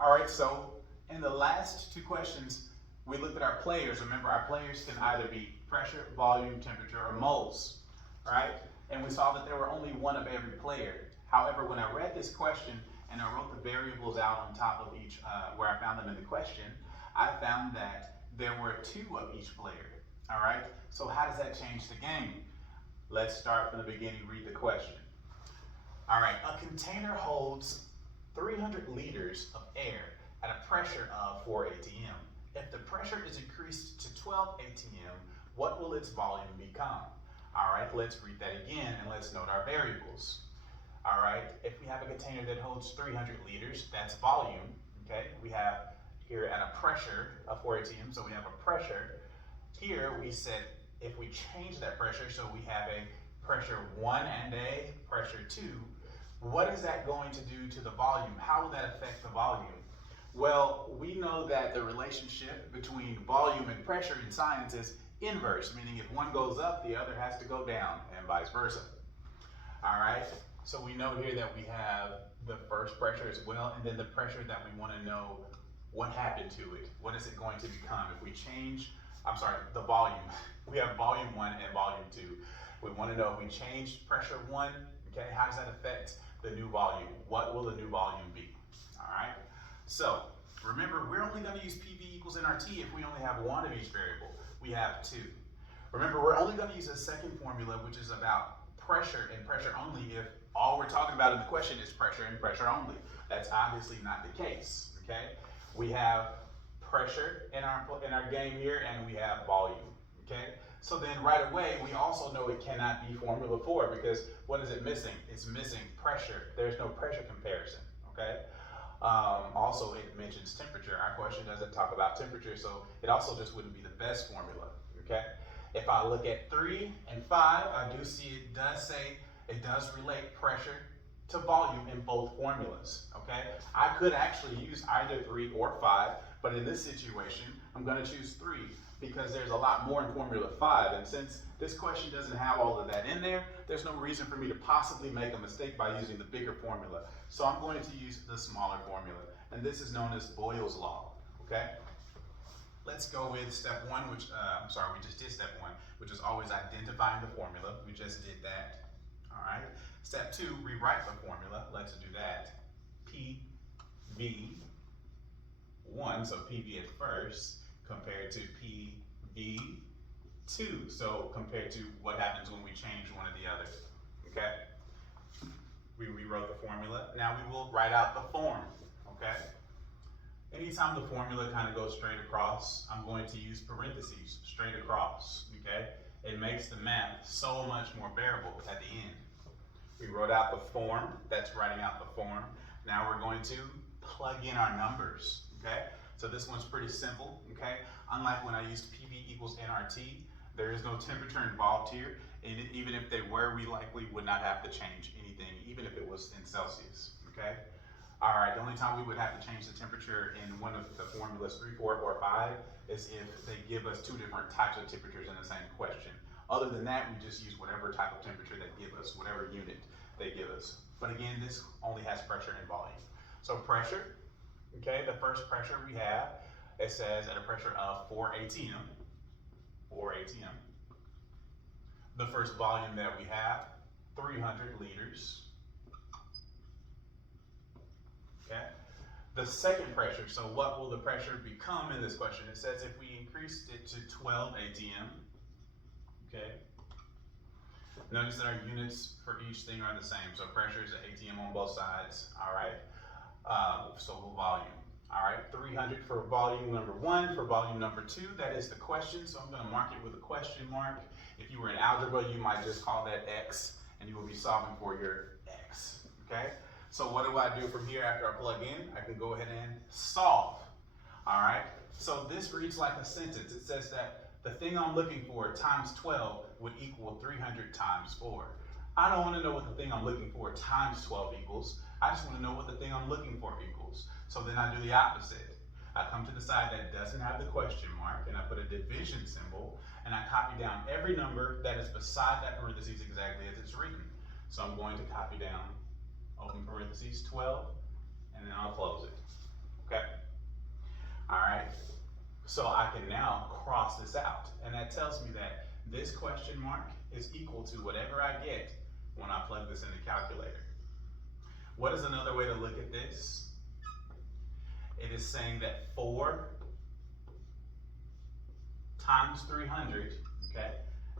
All right, so in the last two questions, we looked at our players. Remember, our players can either be pressure, volume, temperature, or moles, right? And we saw that there were only one of every player. However, when I read this question and I wrote the variables out on top of each, where I found them in the question, I found that there were two of each player, all right? So how does that change the game? Let's start from the beginning, read the question. All right, a container holds 300 liters of air at a pressure of 4 atm. If the pressure is increased to 12 atm, what will its volume become? All right, let's read that again and let's note our variables. All right, if we have a container that holds 300 liters, that's volume, okay? We have here at a pressure of 4 atm, so we have a pressure. Here we said if we change that pressure, so we have a pressure 1 and a pressure 2, what is that going to do to the volume? How will that affect the volume? Well, we know that the relationship between volume and pressure in science is inverse, meaning if one goes up, the other has to go down, and vice versa. All right, so we know here that we have the first pressure as well, and then the pressure that we want to know what happened to it. What is it going to become if we change, the volume. We have volume 1 and volume 2. We want to know if we change pressure 1, okay, how does that affect the new volume? What will the new volume be? All right, so remember, we're only going to use PV equals nRT if we only have one of each variable. We have two. Remember, we're only going to use a second formula, which is about pressure and pressure only if all we're talking about in the question is pressure and pressure only. That's obviously not the case, okay? We have pressure in our game here, and we have volume, okay? So then right away, we also know it cannot be formula 4 because what is it missing? It's missing pressure. There's no pressure comparison, okay? Also, it mentions temperature. Our question doesn't talk about temperature, so it also just wouldn't be the best formula, okay? If I look at 3 and 5, I do see it does say, it does relate pressure to volume in both formulas, okay? I could actually use either 3 or 5, but in this situation, I'm gonna choose 3 because there's a lot more in formula 5, and since this question doesn't have all of that in there, there's no reason for me to possibly make a mistake by using the bigger formula. So I'm going to use the smaller formula, and this is known as Boyle's law, okay? Let's go with step 1, which, we just did step 1, which is always identifying the formula. We just did that, all right? Step 2, rewrite the formula. Let's do that. P1V1, so PV at first, compared to P2V2, so compared to what happens when we change one or the other, okay? We rewrote the formula. Now we will write out the form, okay? Anytime the formula kind of goes straight across, I'm going to use parentheses, straight across, okay? It makes the math so much more bearable at the end. We wrote out the form, that's writing out the form. Now we're going to plug in our numbers, okay? So this one's pretty simple, okay? Unlike when I used PV equals nRT, there is no temperature involved here, and even if they were, we likely would not have to change anything, even if it was in Celsius, okay? All right, the only time we would have to change the temperature in one of the formulas 3, 4, or 5 is if they give us two different types of temperatures in the same question. Other than that, we just use whatever type of temperature they give us, whatever unit they give us. But again, this only has pressure and volume. So pressure, okay, the first pressure we have, it says at a pressure of 4 atm, 4 atm. The first volume that we have, 300 liters. Okay. The second pressure, so what will the pressure become in this question? It says if we increased it to 12 atm, okay. Notice that our units for each thing are the same. So pressure is an atm on both sides, all right. So will volume, all right. 300 for volume number 1, for volume number 2, that is the question. So I'm gonna mark it with a question mark. If you were in algebra, you might just call that X, and you will be solving for your X, okay? So what do I do from here after I plug in? I can go ahead and solve, all right? So this reads like a sentence. It says that the thing I'm looking for times 12 would equal 300 times 4. I don't want to know what the thing I'm looking for times 12 equals. I just want to know what the thing I'm looking for equals. So then I do the opposite. I come to the side that doesn't have the question mark, and I put a division symbol, and I copy down every number that is beside that parentheses exactly as it's written. So I'm going to copy down, open parentheses, 12, and then I'll close it, okay? So I can now cross this out. And that tells me that this question mark is equal to whatever I get when I plug this in the calculator. What is another way to look at this? It is saying that 4 times 300, okay,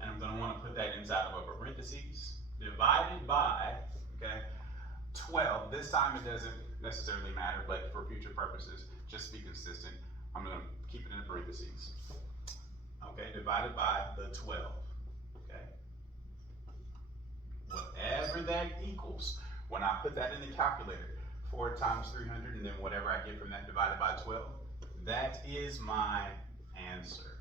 and I'm going to want to put that inside of a parentheses, divided by, okay, 12. This time it doesn't necessarily matter, but for future purposes, just be consistent. I'm going to keep it in parentheses. Okay, divided by the 12. Okay. Whatever that equals, when I put that in the calculator, 4 times 300, and then whatever I get from that divided by 12, that is my answer.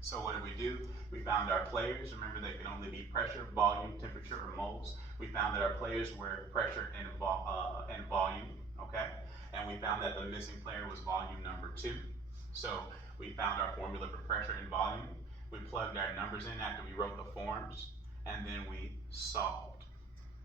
So what did we do? We found our players. Remember, they can only be pressure, volume, temperature, or moles. We found that our players were pressure and volume, okay? And we found that the missing player was volume number 2. So we found our formula for pressure and volume. We plugged our numbers in after we wrote the forms, and then we solved.